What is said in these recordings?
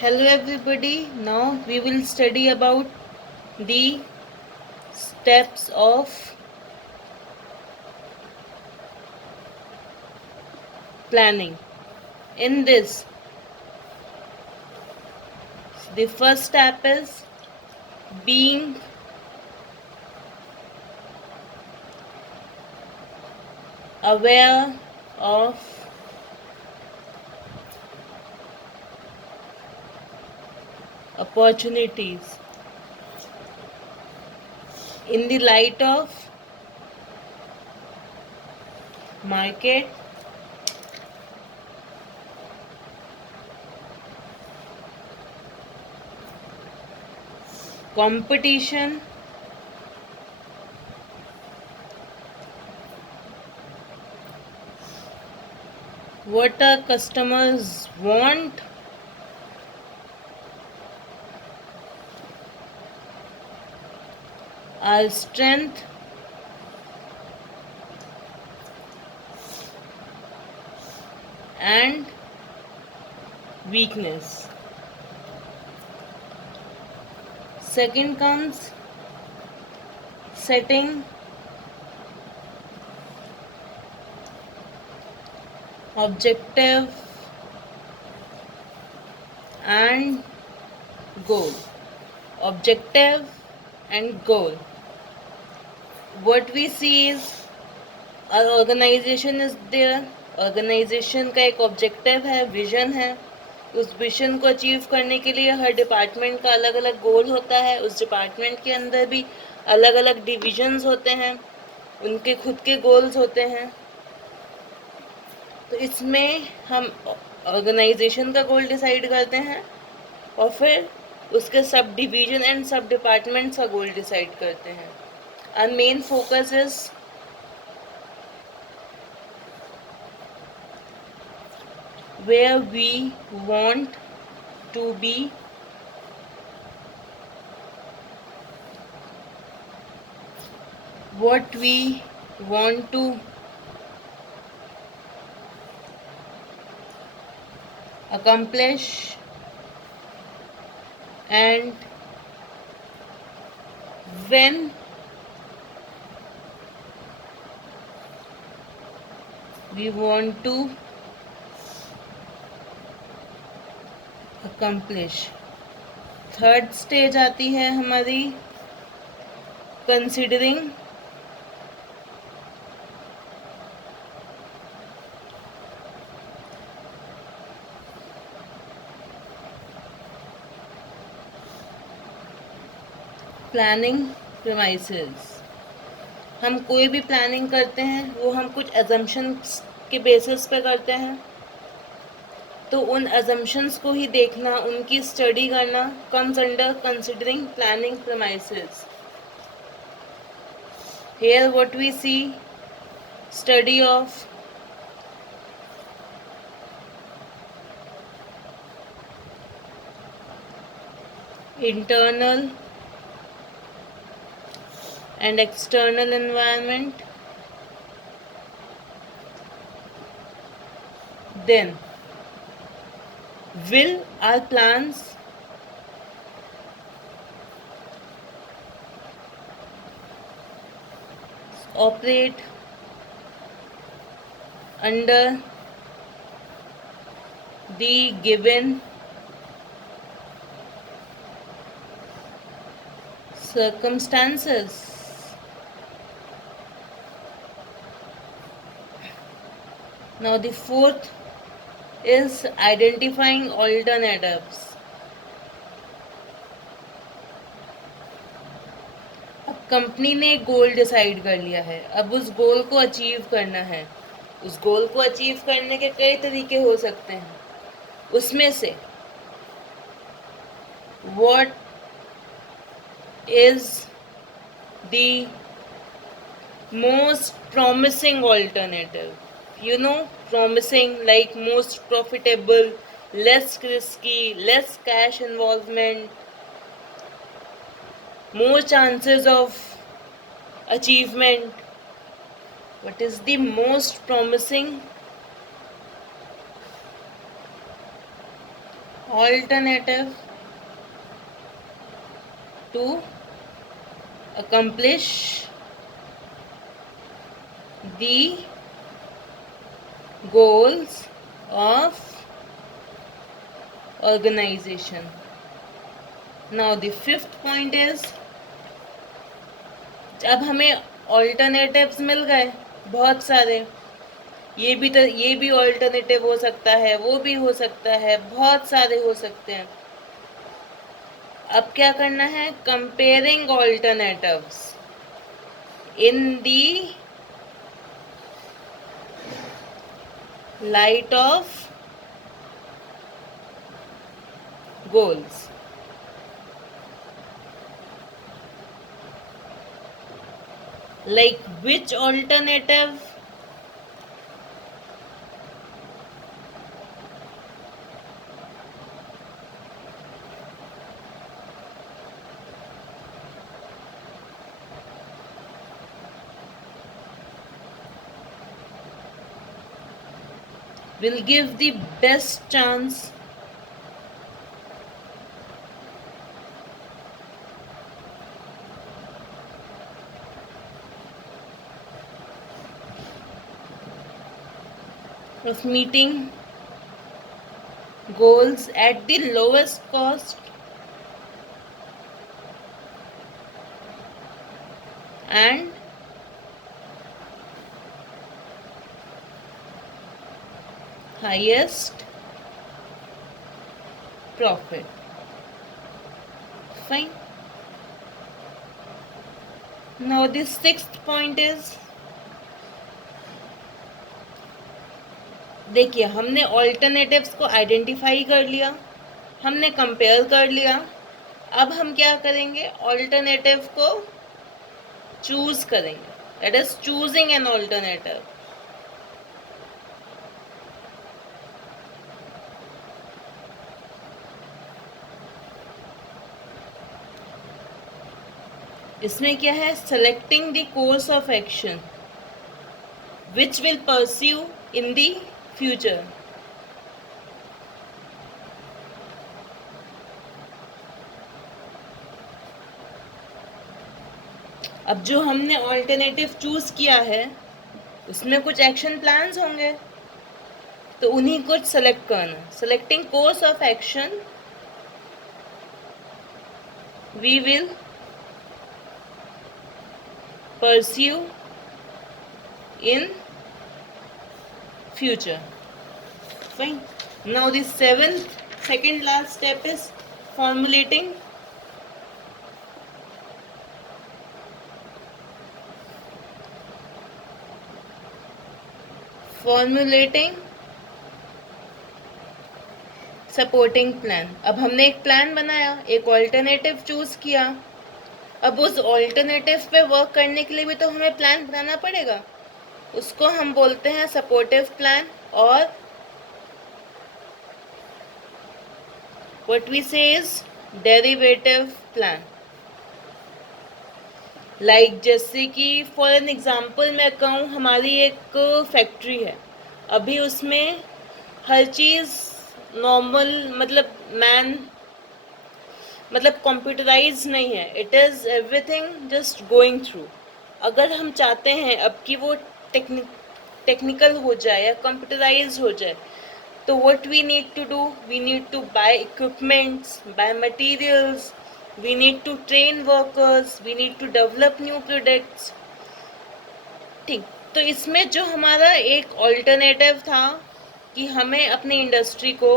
Hello everybody. Now we will study about the steps of planning. In this, the first step is being aware of opportunities in the light of market, competition, what our customers want, our strength, and weakness. Second comes setting objective and goal. Objective and goal. What we see is our organization is there. Organization का एक ऑब्जेक्टिव है, विजन है. उस विजन को अचीव करने के लिए हर डिपार्टमेंट का अलग अलग गोल होता है. उस डिपार्टमेंट के अंदर भी अलग अलग डिविजन्स होते हैं, उनके खुद के गोल्स होते हैं. तो इसमें हम ऑर्गेनाइजेशन का गोल डिसाइड करते हैं और फिर उसके सब डिवीजन एंड सब डिपार्टमेंट्स का गोल डिसाइड करते हैं. Our main focus is where we want to be, what we want to accomplish, and when we want to accomplish. Third stage आती है हमारी कंसिडरिंग प्लानिंग प्रीमाइसेस. हम कोई भी प्लानिंग करते हैं वो हम कुछ एजम्पशंस के बेसिस पे करते हैं. तो उन एजम्पशंस को ही देखना, उनकी स्टडी करना comes under considering planning premises. Here what we see, study of internal and external environment. Then, will our plans operate under the given circumstances? Now the fourth is identifying alternatives. अब कंपनी ने एक गोल डिसाइड कर लिया है, अब उस गोल को अचीव करना है. उस गोल को अचीव करने के कई तरीके हो सकते हैं. उसमें से what is the most promising alternative? Promising like most profitable, less risky, less cash involvement, more chances of achievement. What is the most promising alternative to accomplish the goals of organization. Now the fifth point is, अब हमें alternatives मिल गए बहुत सारे, ये भी ऑल्टरनेटिव हो सकता है, वो भी हो सकता है, बहुत सारे हो सकते हैं. अब क्या करना है? Comparing alternatives in the light of goals. Like which alternative will give the best chance of meeting goals at the lowest cost and highest profit. Fine. Now the sixth point is, देखिए हमने ऑल्टरनेटिव्स को आइडेंटिफाई कर लिया, हमने कंपेयर कर लिया, अब हम क्या करेंगे? ऑल्टरनेटिव को चूज करेंगे. That is choosing an alternative. इसमें क्या है? Selecting the course of action which will pursue in the future. अब जो हमने ऑल्टरनेटिव चूज किया है उसमें कुछ एक्शन प्लान्स होंगे, तो उन्हीं को सेलेक्ट करना. Selecting course of action we will pursue in future. Fine. Now the second last step is formulating supporting plan. अब हमने एक प्लान बनाया, एक ऑल्टरनेटिव चूज किया. अब उस ऑल्टरनेटिव पे वर्क करने के लिए भी तो हमें प्लान बनाना पड़ेगा. उसको हम बोलते हैं सपोर्टिव प्लान, और व्हाट वी से इज डेरिवेटिव प्लान. लाइक जैसे कि फॉर एन एग्जांपल मैं कहूँ, हमारी एक फैक्ट्री है, अभी उसमें हर चीज़ नॉर्मल मतलब कंप्यूटराइज नहीं है. It is everything just going through. अगर हम चाहते हैं अब कि वो टेक्निकल हो जाए या कंप्यूटराइज हो जाए, तो what we need to do? We need to buy equipments, buy materials, we need to train workers, we need to develop new products. ठीक. तो इसमें जो हमारा एक ऑल्टरनेटिव था कि हमें अपनी इंडस्ट्री को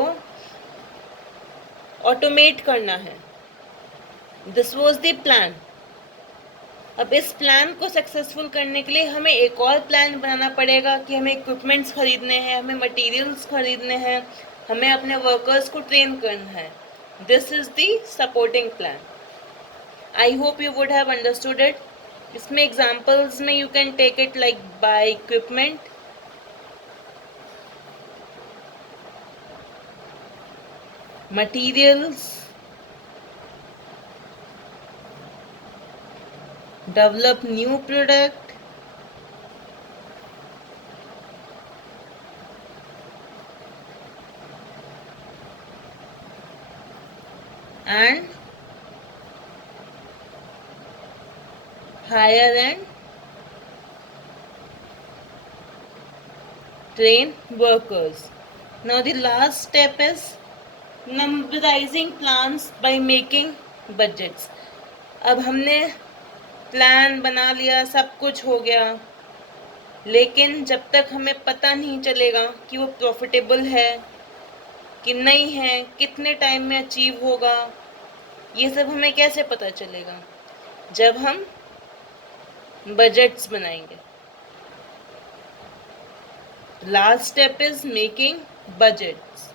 ऑटोमेट करना है, दिस वॉज द प्लान. अब इस प्लान को सक्सेसफुल करने के लिए हमें एक और प्लान बनाना पड़ेगा कि हमें इक्विपमेंट्स खरीदने हैं, हमें मटेरियल्स खरीदने हैं, हमें अपने वर्कर्स को ट्रेन करना है. This is the supporting plan. I hope you would have understood it. इसमें एग्जाम्पल्स में you can take it like buy equipment, materials, develop new product, and hire and train workers. Now the last step is numberizing plans by making budgets. अब हमने प्लान बना लिया, सब कुछ हो गया, लेकिन जब तक हमें पता नहीं चलेगा कि वो प्रॉफिटेबल है कि नहीं है, कितने टाइम में अचीव होगा, ये सब हमें कैसे पता चलेगा? जब हम बजट्स बनाएंगे. Last step is making budgets.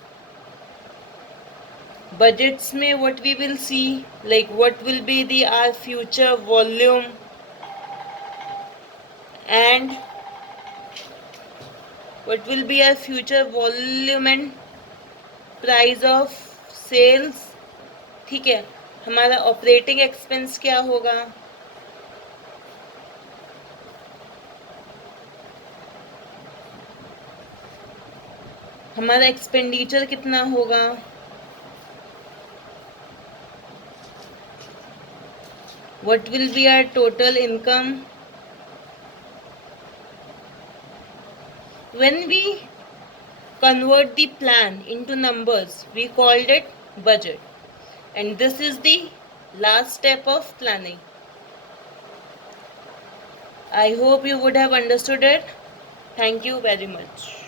Budgets में what we will see, like what will be the our future volume and what will be our future volume and price of sales. ठीक है, हमारा ऑपरेटिंग एक्सपेंस क्या होगा, हमारा एक्सपेंडिचर कितना होगा, what will be our total income. When we convert the plan into numbers, we called it budget, and this is the last step of planning. I hope you would have understood it. Thank you very much.